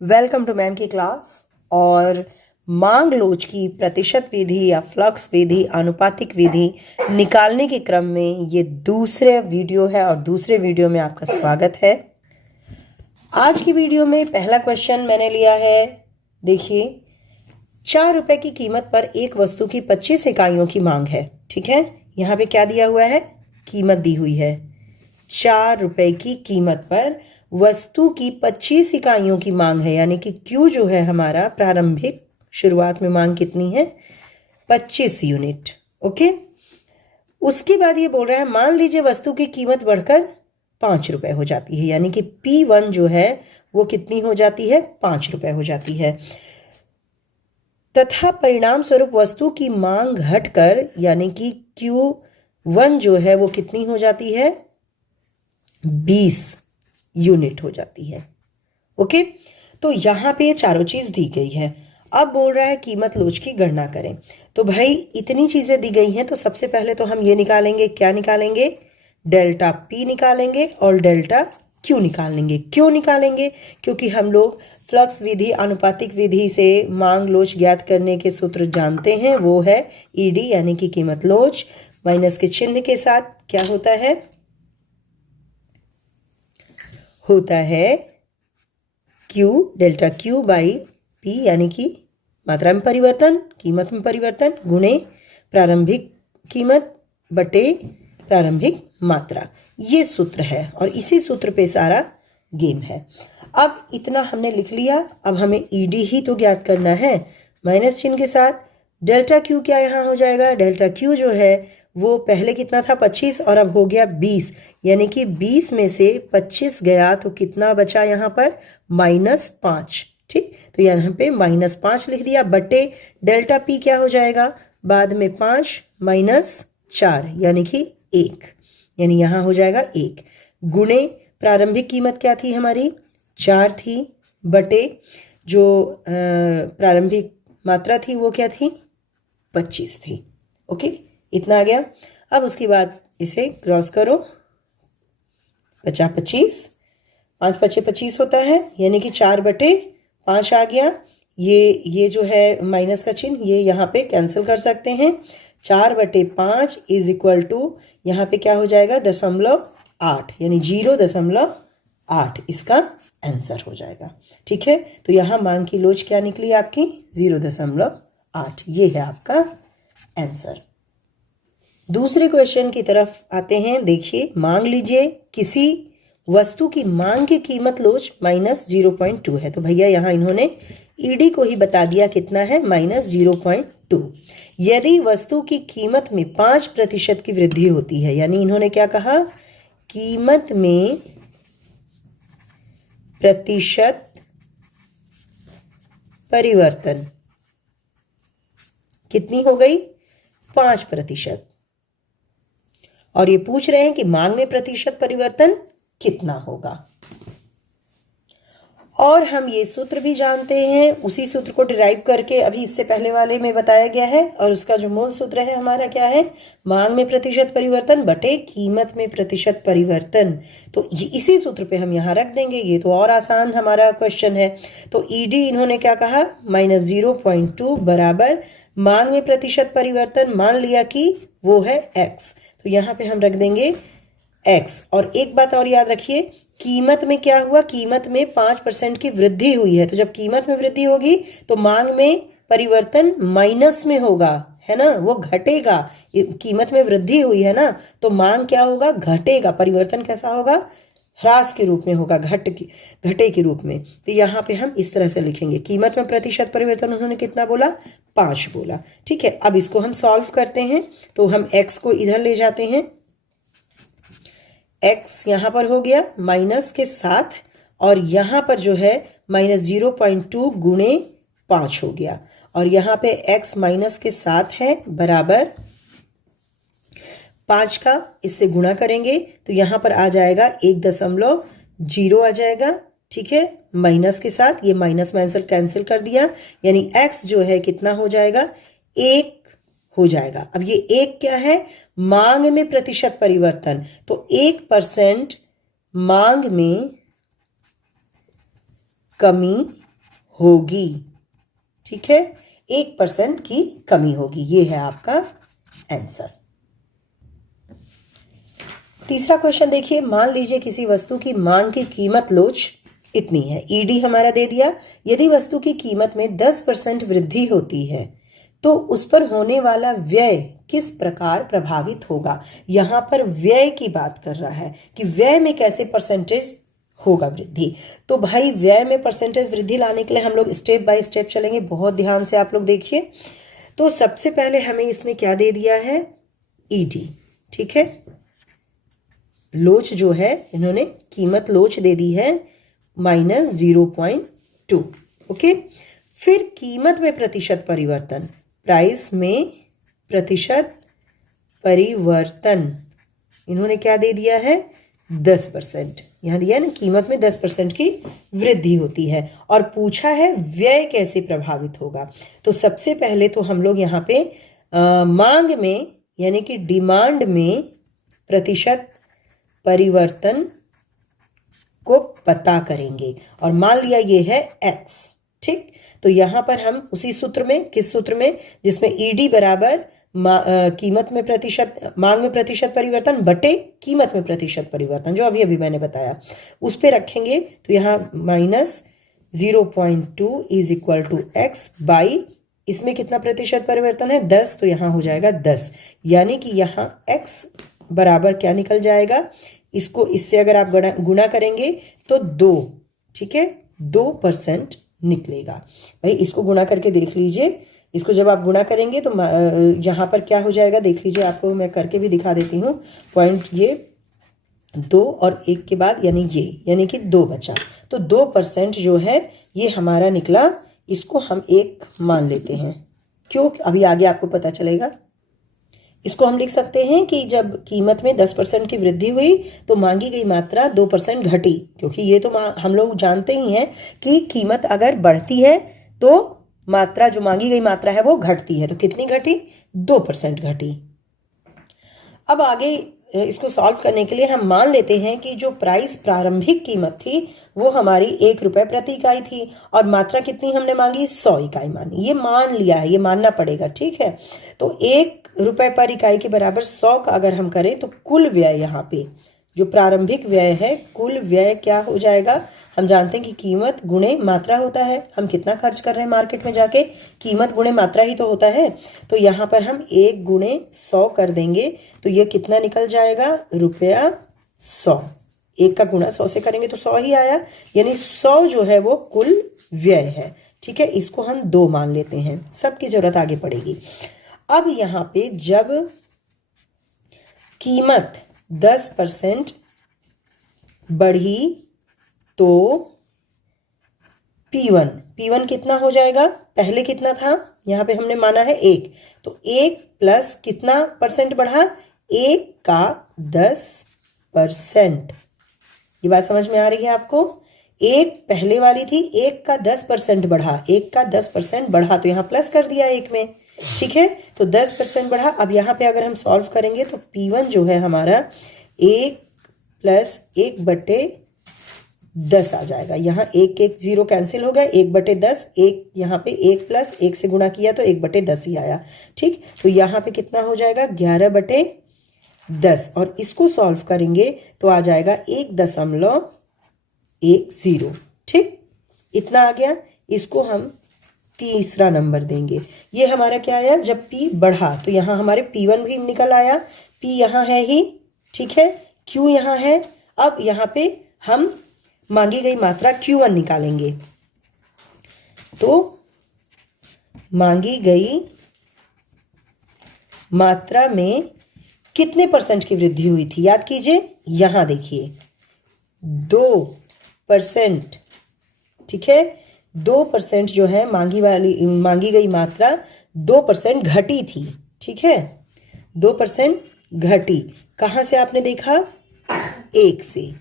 Welcome to ma'am की class. और मांग लोच की प्रतिशत विधि या फ्लक्स विधि, आनुपातिक विधि निकालने के क्रम में ये दूसरे वीडियो है और दूसरे वीडियो में आपका स्वागत है। आज की वीडियो में पहला क्वेश्चन मैंने लिया है, देखिए 4 रुपए की कीमत पर एक वस्तु की 25 इकाइयों की मांग है। ठीक है, यहाँ पे क्या दिया हुआ है, कीमत दी हुई है। 4 रुपए की कीमत पर वस्तु की 25 इकाइयों की मांग है, यानी कि Q जो है हमारा प्रारंभिक शुरुआत में मांग कितनी है, 25 यूनिट। ओके, उसके बाद ये बोल रहा है मान लीजिए वस्तु की कीमत बढ़कर 5 रुपए हो जाती है, यानी कि P1 जो है वो कितनी हो जाती है, 5 रुपए हो जाती है, तथा परिणाम स्वरूप वस्तु की मांग घटकर यानी कि Q1 जो है वो कितनी हो जाती है, 20 यूनिट हो जाती है। ओके, तो यहाँ पे ये चारों चीज दी गई है। अब बोल रहा है कीमत लोच की गणना करें। तो भाई इतनी चीजें दी गई हैं, तो सबसे पहले तो हम ये निकालेंगे, क्या निकालेंगे, डेल्टा P निकालेंगे और डेल्टा Q निकालेंगे। क्यों निकालेंगे, क्योंकि हम लोग फ्लक्स विधि, आनुपातिक विधि से मांग लोच ज्ञात करने के सूत्र जानते हैं, वो है ED यानी कि कीमत लोच, माइनस के चिन्ह के साथ क्या होता है Q, delta Q by P यानी कि मात्रा में परिवर्तन, कीमत में परिवर्तन, गुणे प्रारंभिक कीमत बटे प्रारंभिक मात्रा। ये सूत्र है और इसी सूत्र पे सारा गेम है। अब इतना हमने लिख लिया, अब हमें ED ही तो ज्ञात करना है, माइनस चिन्ह के साथ। डेल्टा Q क्या यहाँ हो जाएगा, डेल्टा Q जो है वो पहले कितना था, 25 और अब हो गया 20, यानी कि 20 में से 25 गया तो कितना बचा यहाँ पर, -5। ठीक, तो यहाँ पे -5 लिख दिया, बटे डेल्टा P क्या हो जाएगा, बाद में 5 -4 यानी कि 1, यानी यहाँ हो जाएगा 1, गुणे प्रारंभिक कीमत क्या थी हमारी, 4 थी, बटे जो प्रारंभिक मात्रा थी वो क्या थी, 25 थी। ओके, इतना आ गया। अब उसके बाद इसे क्रॉस करो, 50-25, 5×5=25 होता है, यानी कि 4/5 आ गया। ये जो है माइनस का चिन्ह, ये यहाँ पे कैंसिल कर सकते हैं। 4/5 इज इक्वल टू यहाँ पे क्या हो जाएगा, 0.8, यानी 0.8 इसका आंसर हो जाएगा। ठीक है, तो यहाँ मांग की लोच क्या निकली आपकी, 0.8, ये है आपका आंसर। दूसरे क्वेश्चन की तरफ आते हैं। देखिए, मांग लीजिए किसी वस्तु की मांग की कीमत लोच -0.2 है, तो भैया यहाँ इन्होंने ED को ही बता दिया कितना है, -0.2। यदि वस्तु की कीमत में 5% की वृद्धि होती है, यानी इन्होंने क्या कहा, कीमत में प्रतिशत परिवर्तन कितनी हो गई, 5%, और ये पूछ रहे हैं कि मांग में प्रतिशत परिवर्तन कितना होगा। और हम ये सूत्र भी जानते हैं, उसी सूत्र को डिराइव करके अभी इससे पहले वाले में बताया गया है, और उसका जो मूल सूत्र है हमारा क्या है, मांग में प्रतिशत परिवर्तन बटे कीमत में प्रतिशत परिवर्तन। तो इसी सूत्र पे हम यहाँ रख देंगे, ये तो और आसान हमारा क्वेश्चन है। तो ED इन्होंने क्या कहा, -0.2 बराबर मांग में प्रतिशत परिवर्तन, मान लिया कि वो है x, तो यहाँ पे हम रख देंगे x। और एक बात और याद रखिए, कीमत में क्या हुआ, कीमत में 5% की वृद्धि हुई है, तो जब कीमत में वृद्धि होगी तो मांग में परिवर्तन माइनस में होगा, है ना, वो घटेगा। कीमत में वृद्धि हुई है ना, तो मांग क्या होगा, घटेगा, परिवर्तन कैसा होगा, ह्रास के रूप में होगा, घटे के रूप में। तो यहाँ पे हम इस तरह से लिखेंगे, कीमत में प्रतिशत परिवर्तन उन्होंने कितना बोला, 5 बोला। ठीक है, अब इसको हम सॉल्व करते हैं, तो हम x को इधर ले जाते हैं, x यहाँ पर हो गया माइनस के साथ, और यहाँ पर जो है -0.2 गुणे 5 हो गया, और यहाँ पे x माइनस के साथ है बराबर 5 का, इससे गुणा करेंगे तो यहाँ पर आ जाएगा 1.0 आ जाएगा। ठीक है, माइनस के साथ ये माइनस कैंसिल कर दिया, यानी x जो है कितना हो जाएगा, 1 हो जाएगा। अब ये 1 क्या है, मांग में प्रतिशत परिवर्तन, तो 1% मांग में कमी होगी। ठीक है, 1% की कमी होगी। ये है आपका आंसर। तीसरा क्वेश्चन देखिए, मान लीजिए किसी वस्तु की मांग की कीमत लोच इतनी है, ईडी हमारा दे दिया। यदि वस्तु की कीमत में 10% वृद्धि होती है तो उस पर होने वाला व्यय किस प्रकार प्रभावित होगा। यहां पर व्यय की बात कर रहा है कि व्यय में कैसे परसेंटेज होगा वृद्धि। तो भाई व्यय में परसेंटेज वृद्धि लाने के लिए हम लोग स्टेप बाय स्टेप चलेंगे, बहुत ध्यान से आप लोग देखिए। तो सबसे पहले हमें इसने क्या दे दिया है, ईडी। ठीक है, लोच जो है इन्होंने कीमत लोच दे दी है -0.2। ओके, फिर कीमत में प्रतिशत परिवर्तन, प्राइस में प्रतिशत परिवर्तन इन्होंने क्या दे दिया है, 10%। यहां दिया है ना, कीमत में 10% की वृद्धि होती है और पूछा है व्यय कैसे प्रभावित होगा। तो सबसे पहले तो हम लोग यहाँ पे मांग में यानी कि डिमांड में प्रतिशत परिवर्तन को पता करेंगे और मान लिया ये है x। ठीक, तो यहां पर हम उसी सूत्र में, किस सूत्र में, जिसमें ईडी बराबर कीमत में प्रतिशत, मांग में प्रतिशत परिवर्तन बटे कीमत में प्रतिशत परिवर्तन, जो अभी अभी मैंने बताया, उस पे रखेंगे। तो यहाँ -0.2 is equal to x by, इसमें कितना प्रतिशत परिवर्तन है, 10, तो यहाँ हो जाएगा 10। यानी कि यहाँ x बराबर क्या निकल जाएगा, इसको इससे अगर आप गुणा करेंगे तो 2। ठीक है, 2% निकलेगा। भाई इसको गुणा करके देख लीजिए, इसको जब आप गुणा करेंगे तो यहाँ पर क्या हो जाएगा देख लीजिए, आपको मैं करके भी दिखा देती हूँ। पॉइंट ये 2 और 1 के बाद यानी कि 2 बचा, तो 2% जो है ये हमारा निकला। इसको हम 1 मान लेते हैं, क्यों, अभी आगे आपको पता चलेगा। इसको हम लिख सकते हैं कि जब कीमत में 10% की वृद्धि हुई तो मांगी गई मात्रा 2% घटी, क्योंकि ये तो हम लोग जानते ही हैं कि कीमत अगर बढ़ती है तो मात्रा, जो मांगी गई मात्रा है वो घटती है। तो कितनी घटी, 2% घटी। अब आगे इसको सॉल्व करने के लिए हम मान लेते हैं कि जो प्राइस प्रारंभिक कीमत थी वो हमारी 1 रुपए प्रति इकाई थी और मात्रा कितनी हमने मांगी, 100 इकाई मानी। ये मान लिया है, ये मानना पड़ेगा। ठीक है, तो 1 रुपए पर इकाई के बराबर 100 का अगर हम करें तो कुल व्यय, यहाँ पे जो प्रारंभिक व्यय है, कुल व्यय क्या हो जाएगा, हम जानते हैं कि कीमत गुणे मात्रा होता है। हम कितना खर्च कर रहे हैं मार्केट में जाके, कीमत गुणे मात्रा ही तो होता है। तो यहाँ पर हम 1 गुणे 100 कर देंगे तो ये कितना निकल जाएगा, ₹100। 1 का गुणा 100 से करेंगे तो 100 ही आया, यानी 100 जो है वो कुल व्यय है। ठीक है, इसको हम 2 मान लेते हैं, सबकी जरूरत आगे पड़ेगी। अब यहाँ पे जब कीमत 10% बढ़ी तो P1 कितना हो जाएगा, पहले कितना था, यहाँ पे हमने माना है 1, तो 1 प्लस कितना परसेंट बढ़ा, 1 का 10%। ये बात समझ में आ रही है आपको। 1 पहले वाली थी, 1 का 10% बढ़ा, 1 का 10% बढ़ा तो यहाँ प्लस कर दिया 1 में। ठीक है, तो 10% बढ़ा। अब यहाँ पे अगर हम सॉल्व करेंगे तो P1 जो है हमारा 1 प्लस 1 बटे 10 आ जाएगा। यहाँ 1 1 0 कैंसिल हो गया, 1 बटे 10, 1 यहाँ पे 1 प्लस 1 से गुणा किया तो 1 बटे 10 ही आया। ठीक, तो यहाँ पे कितना हो जाएगा, 11 बटे 10, और इसको सॉल्व करेंगे तो आ जाएगा 1.10। ठीक, इतना आ गया। इसको हम तीसरा नंबर देंगे। ये हमारा क्या आया, जब P बढ़ा तो यहाँ हमारे P1 भी निकल आया, P यहाँ है ही। ठीक है, Q यहाँ है। अब यहाँ पे हम मांगी गई मात्रा Q1 निकालेंगे। तो मांगी गई मात्रा में कितने परसेंट की वृद्धि हुई थी, याद कीजिए, यहां देखिए 2%। ठीक है, 2% जो है मांगी गई मात्रा 2% घटी थी। ठीक है, 2% घटी। कहां से आपने देखा, 1 से।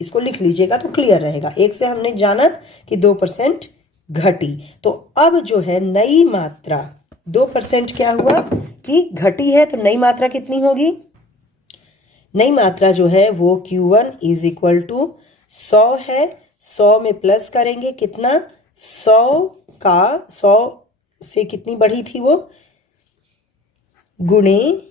इसको लिख लीजिएगा तो क्लियर रहेगा। 1 से हमने जाना कि 2% घटी। तो अब जो है नई मात्रा 2% क्या हुआ कि घटी है, तो नई मात्रा कितनी होगी, नई मात्रा जो है वो Q1 इज इक्वल टू 100 है। 100 में प्लस करेंगे कितना, 100 से कितनी बढ़ी थी वो, गुणे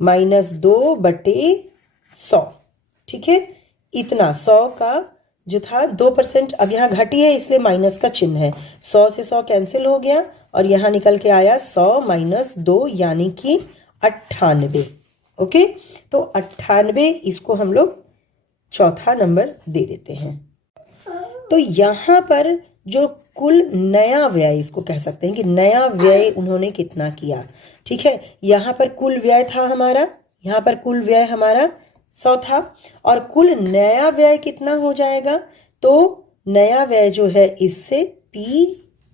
-2/100, ठीक है। इतना 100 का जो था 2%, अब यहाँ घटी है इसलिए माइनस का चिन्ह है, 100 से 100 कैंसिल हो गया और यहाँ निकल के आया 100 - 2 यानी कि 98। ओके, तो 98 इसको हम लोग चौथा नंबर दे देते हैं। तो यहाँ पर जो कुल नया व्यय, इसको कह सकते हैं कि नया व्यय उन्होंने कितना किया, ठीक है। यहाँ पर कुल व्यय था हमारा, यहाँ पर कुल व्यय हमारा 100 था और कुल नया व्यय कितना हो जाएगा, तो नया व्यय जो है इससे P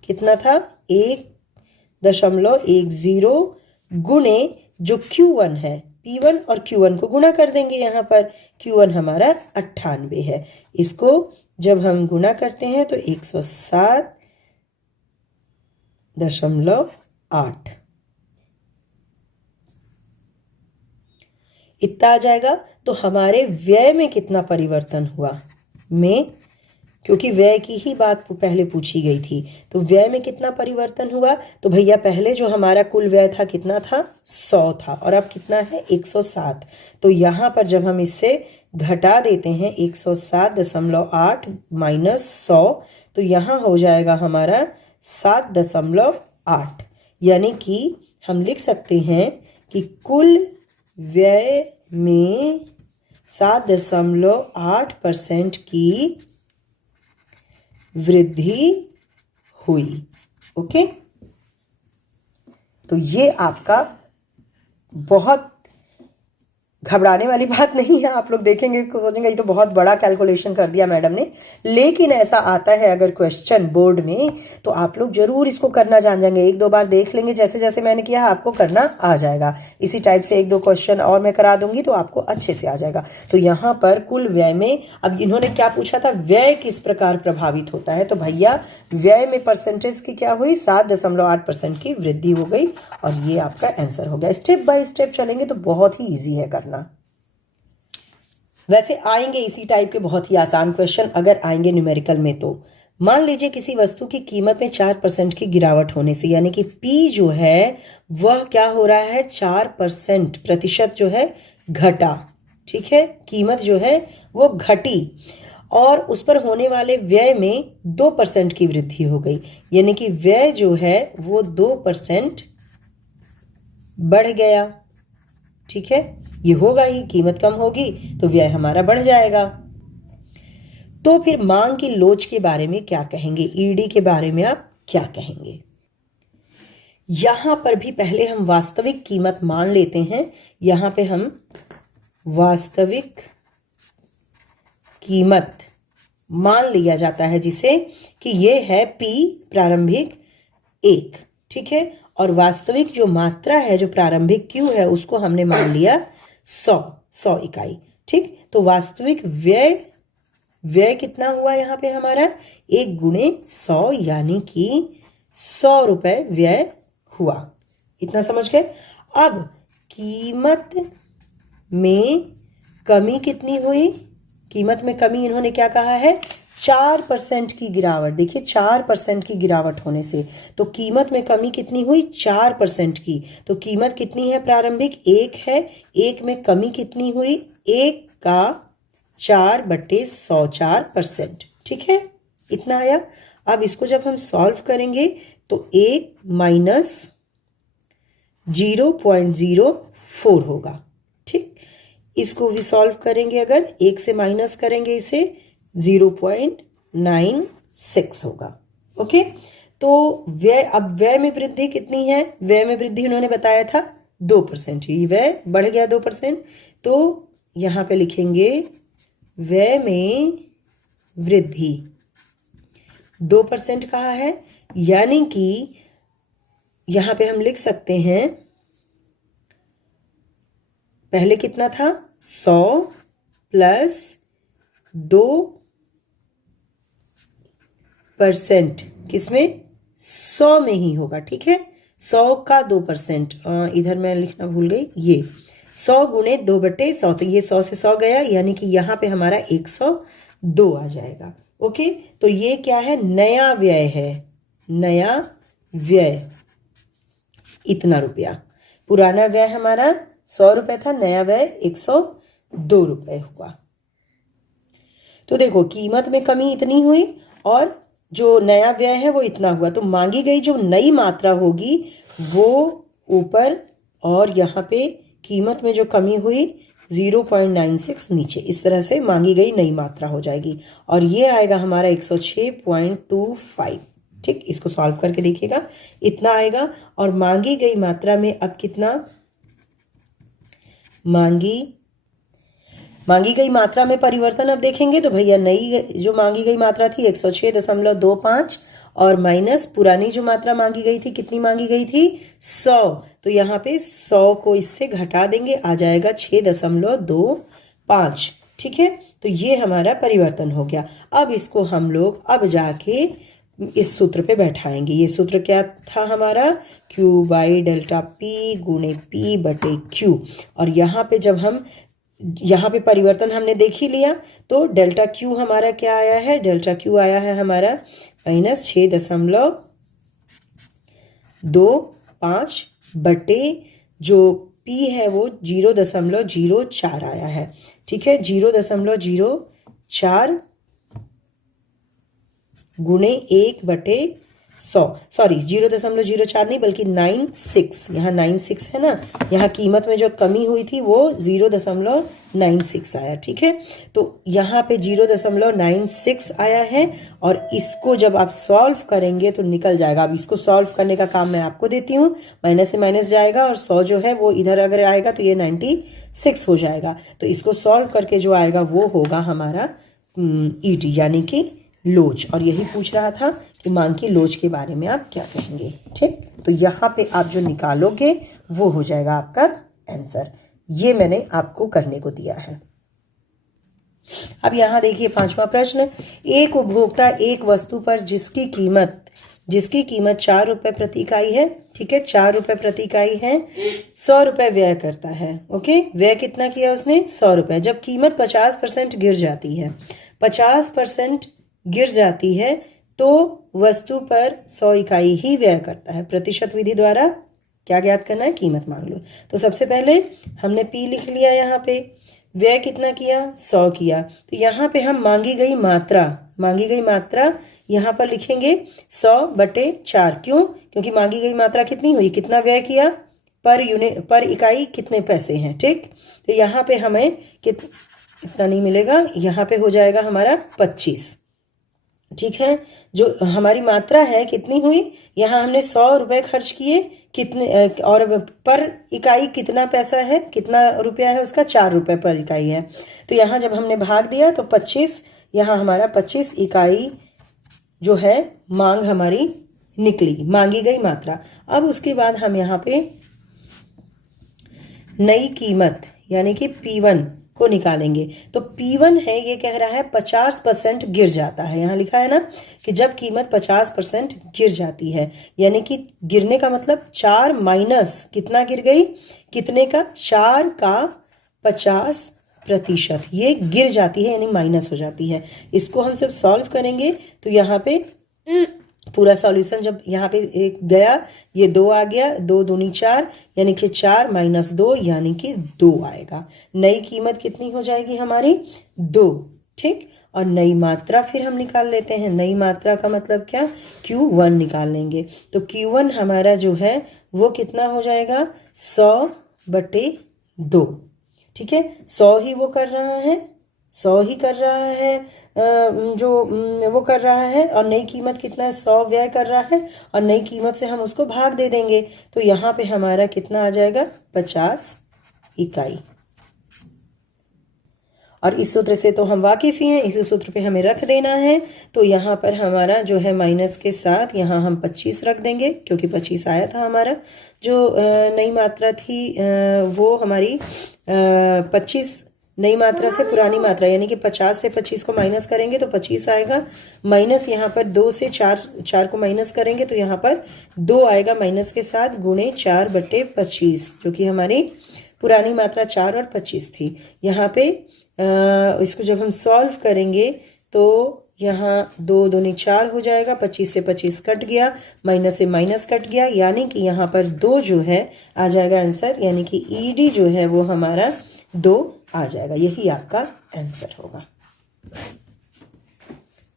कितना था 1.10 गुणे जो Q1 है, P1 और Q1 को गुणा कर देंगे, यहाँ पर Q1 हमारा 98 है, इसको जब हम गुणा करते हैं तो 107.8 इतना आ जाएगा। तो हमारे व्यय में कितना परिवर्तन हुआ, में क्योंकि व्यय की ही बात पहले पूछी गई थी, तो व्यय में कितना परिवर्तन हुआ, तो भैया पहले जो हमारा कुल व्यय था कितना था 100 था और अब कितना है 107। तो यहाँ पर जब हम इससे घटा देते हैं 107.8 माइनस 100, तो यहाँ हो जाएगा हमारा 7.8, यानी कि हम लिख सकते हैं कि कुल व्यय में 7.8% की वृद्धि हुई। ओके, तो ये आपका बहुत घबराने वाली बात नहीं है। आप लोग देखेंगे सोचेंगे ये तो बहुत बड़ा कैलकुलेशन कर दिया मैडम ने, लेकिन ऐसा आता है अगर क्वेश्चन बोर्ड में तो आप लोग जरूर इसको करना जान जाएंगे। एक दो बार देख लेंगे, जैसे जैसे मैंने किया आपको करना आ जाएगा। इसी टाइप से एक दो क्वेश्चन और मैं करा दूंगी तो आपको अच्छे से आ जाएगा। तो यहाँ पर कुल व्यय में, अब इन्होंने क्या पूछा था, व्यय किस प्रकार प्रभावित होता है, तो भैया व्यय में परसेंटेज की क्या हुई 7.8% की वृद्धि हो गई और ये आपका आंसर हो गया। स्टेप बाय स्टेप चलेंगे तो बहुत ही ईजी है करना। वैसे आएंगे इसी टाइप के बहुत ही आसान क्वेश्चन अगर आएंगे न्यूमेरिकल में। तो मान लीजिए किसी वस्तु की कीमत में 4% की गिरावट होने से, यानी कि P जो है वह क्या हो रहा है 4% प्रतिशत जो है घटा, ठीक है, कीमत जो है वो घटी और उस पर होने वाले व्यय में 2% की वृद्धि हो गई, यानी कि व्यय जो है वो 2% बढ़ गया, ठीक है। ये होगा ही, कीमत कम होगी तो व्यय हमारा बढ़ जाएगा। तो फिर मांग की लोच के बारे में क्या कहेंगे, ईडी के बारे में आप क्या कहेंगे। यहां पर भी पहले हम वास्तविक कीमत मान लेते हैं। यहां पे हम वास्तविक कीमत मान लिया जाता है जिसे कि ये है P प्रारंभिक 1, ठीक है, और वास्तविक जो मात्रा है जो प्रारंभिक Q है उसको हमने मान लिया 100 इकाई, ठीक। तो वास्तविक व्यय कितना हुआ यहाँ पे हमारा 1 गुणे 100, यानी कि 100 रुपए व्यय हुआ। इतना समझ गए। अब कीमत में कमी कितनी हुई, कीमत में कमी इन्होंने क्या कहा है 4% की गिरावट। देखिए 4% की गिरावट होने से तो कीमत में कमी कितनी हुई 4% की। तो कीमत कितनी है प्रारंभिक 1 है, 1 में कमी कितनी हुई 1 का 4/100 4%, ठीक है, इतना आया। अब इसको जब हम सॉल्व करेंगे तो 1 माइनस 0.04 होगा, ठीक। इसको भी सॉल्व करेंगे, अगर 1 से माइनस करेंगे इसे 0.96 होगा। ओके, तो व्यय, अब व्यय में वृद्धि कितनी है, व्यय में वृद्धि उन्होंने बताया था 2%, ही व्यय बढ़ गया 2%। तो यहां पे लिखेंगे व्यय में वृद्धि 2% कहा है, यानी कि यहां पे हम लिख सकते हैं पहले कितना था 100 प्लस 2%, किसमें 100 में ही होगा, ठीक है, 100 का 2%, इधर मैं लिखना भूल गई, ये 100 गुणे 2/100, तो ये 100 से 100 गया, यानी कि यहाँ पे हमारा 102 आ जाएगा। ओके, तो ये क्या है, नया व्यय है, नया व्यय इतना रुपया। पुराना व्यय हमारा 100 रुपये था, नया व्यय 102 रुपये हुआ। तो देखो कीमत में कमी इतनी हुई और जो नया व्यय है वो इतना हुआ, तो मांगी गई जो नई मात्रा होगी वो ऊपर और यहाँ पे कीमत में जो कमी हुई 0.96 नीचे, इस तरह से मांगी गई नई मात्रा हो जाएगी और ये आएगा हमारा 106.25। ठीक, इसको सॉल्व करके देखिएगा, इतना आएगा। और मांगी गई मात्रा में अब कितना, मांगी गई मात्रा में परिवर्तन अब देखेंगे तो भैया नई जो मांगी गई मात्रा थी 106.25 और माइनस पुरानी जो मात्रा मांगी गई थी, कितनी मांगी गई थी, 100, तो यहाँ पे 100 को इससे घटा देंगे, आ जाएगा 6.25। ठीक है, तो ये हमारा परिवर्तन हो गया। अब इसको हम लोग अब जाके इस सूत्र पे बैठाएंगे। ये सूत्र क्या था हमारा, Q बाई डेल्टा P गुणे P बटे Q। और यहाँ पे जब हम यहाँ पे परिवर्तन हमने देख ही लिया, तो डेल्टा Q हमारा क्या आया है, डेल्टा Q आया है हमारा -6.25 बटे जो P है वो 0.04 आया है। ठीक है, 0.04 गुणे 1/100, सॉरी 0.04 नहीं बल्कि 96, यहाँ 96 है ना, यहाँ कीमत में जो कमी हुई थी वो 0.96 आया। ठीक है, तो यहाँ पे 0.96 आया है और इसको जब आप सॉल्व करेंगे तो निकल जाएगा। अब इसको सॉल्व करने का काम मैं आपको देती हूँ, माइनस से माइनस जाएगा और 100 जो है वो इधर अगर आएगा तो ये 96 हो जाएगा। तो इसको सॉल्व करके जो आएगा वो होगा हमारा ET यानी कि लोच। और यही पूछ रहा था कि मांग की लोच के बारे में आप क्या कहेंगे। ठीक, तो यहाँ पे आप जो निकालोगे वो हो जाएगा आपका आंसर। ये मैंने आपको करने को दिया है। अब यहाँ देखिए 5वां प्रश्न, एक उपभोक्ता एक वस्तु पर जिसकी कीमत 4 रुपए प्रति इकाई है, ठीक है, 4 रुपए प्रति इकाई है, 100 रुपए व्यय करता है। ओके, व्यय कितना किया उसने, 100 रुपए। जब कीमत 50% गिर जाती है, 50% गिर जाती है तो वस्तु पर 100 इकाई ही व्यय करता है। प्रतिशत विधि द्वारा क्या ज्ञात करना है, कीमत मांग लो। तो सबसे पहले हमने P लिख लिया, यहाँ पे व्यय कितना किया, 100 किया, तो यहाँ पे हम मांगी गई मात्रा यहाँ पर लिखेंगे 100/4। क्यों, क्योंकि मांगी गई मात्रा कितनी हुई, कितना व्यय किया, पर इकाई कितने पैसे हैं। ठीक, तो यहाँ पे हमें इतना नहीं मिलेगा, यहाँ पे हो जाएगा हमारा 25। ठीक है, जो हमारी मात्रा है कितनी हुई, यहाँ हमने 100 रुपए खर्च किए, कितने और पर इकाई कितना पैसा है, कितना रुपया है उसका, 4 रुपए पर इकाई है। तो यहाँ जब हमने भाग दिया तो 25, यहाँ हमारा 25 इकाई जो है मांग हमारी निकली, मांगी गई मात्रा। अब उसके बाद हम यहाँ पे नई कीमत यानी कि P1 को निकालेंगे। तो P1 है, ये कह रहा है 50% गिर जाता है। यहाँ लिखा है ना कि जब कीमत 50% गिर जाती है, यानी कि गिरने का मतलब 4 माइनस कितना गिर गई, कितने का, 4 का 50%, ये गिर जाती है यानी माइनस हो जाती है। इसको हम सब सॉल्व करेंगे तो यहाँ पे पूरा सॉल्यूशन जब यहाँ पे एक गया, ये 2 आ गया, 2 दूनी 4 यानी कि 4 - 2 यानी कि 2 आएगा। नई कीमत कितनी हो जाएगी हमारी, 2। ठीक, और नई मात्रा फिर हम निकाल लेते हैं। नई मात्रा का मतलब क्या, Q1 निकाल लेंगे। तो Q1 हमारा जो है वो कितना हो जाएगा, 100/2। ठीक है, 100 ही वो कर रहा है, 100 ही कर रहा है, जो वो कर रहा है, और नई कीमत कितना है, 100 व्यय कर रहा है और नई कीमत से हम उसको भाग दे देंगे। तो यहाँ पे हमारा कितना आ जाएगा, 50 इकाई। और इस सूत्र से तो हम वाकिफ ही हैं, इस सूत्र पे हमें रख देना है। तो यहाँ पर हमारा जो है माइनस के साथ यहाँ हम 25 रख देंगे, क्योंकि 25 आया था हमारा। जो नई मात्रा थी वो हमारी 25 नई मात्रा से पुरानी मात्रा यानी कि 50 से 25 को माइनस करेंगे तो 25 आएगा, माइनस यहाँ पर 2 से 4 को माइनस करेंगे तो यहाँ पर 2 आएगा माइनस के साथ, गुणे 4/25 जो कि हमारी पुरानी मात्रा 4 और 25 थी। यहाँ पे इसको जब हम सॉल्व करेंगे तो यहाँ 2 दूनी 4 हो जाएगा, 25 से 25 कट गया, माइनस से माइनस कट गया, यानी कि यहाँ पर 2 जो है आ जाएगा आंसर, यानी कि ईडी जो है वो हमारा 2 आ जाएगा। यही आपका आंसर होगा।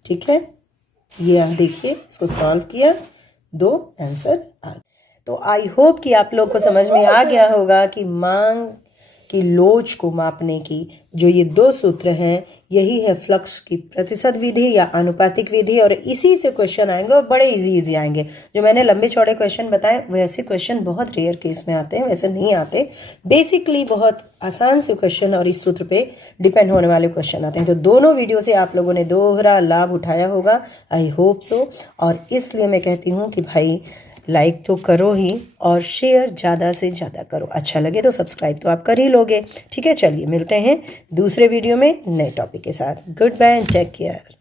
ठीक है, ये आप देखिए, इसको सॉल्व किया, 2 आंसर आ गए। तो आई होप कि आप लोग को समझ में आ गया होगा कि मांग की लोच को मापने की जो ये 2 सूत्र हैं, यही है फ्लक्स की प्रतिशत विधि या आनुपातिक विधि, और इसी से क्वेश्चन आएंगे और बड़े इजी आएंगे। जो मैंने लंबे चौड़े क्वेश्चन बताए वैसे क्वेश्चन बहुत रेयर केस में आते हैं, वैसे नहीं आते। बेसिकली बहुत आसान से क्वेश्चन और इस सूत्र पे डिपेंड होने वाले क्वेश्चन आते हैं। तो दोनों वीडियो से आप लोगों ने दोहरा लाभ उठाया होगा, आई होप सो। और इसलिए मैं कहती हूँ कि भाई लाइक तो करो ही और शेयर ज़्यादा से ज़्यादा करो। अच्छा लगे तो सब्सक्राइब तो आप कर ही लोगे। ठीक है, चलिए मिलते हैं दूसरे वीडियो में नए टॉपिक के साथ। Goodbye and take care.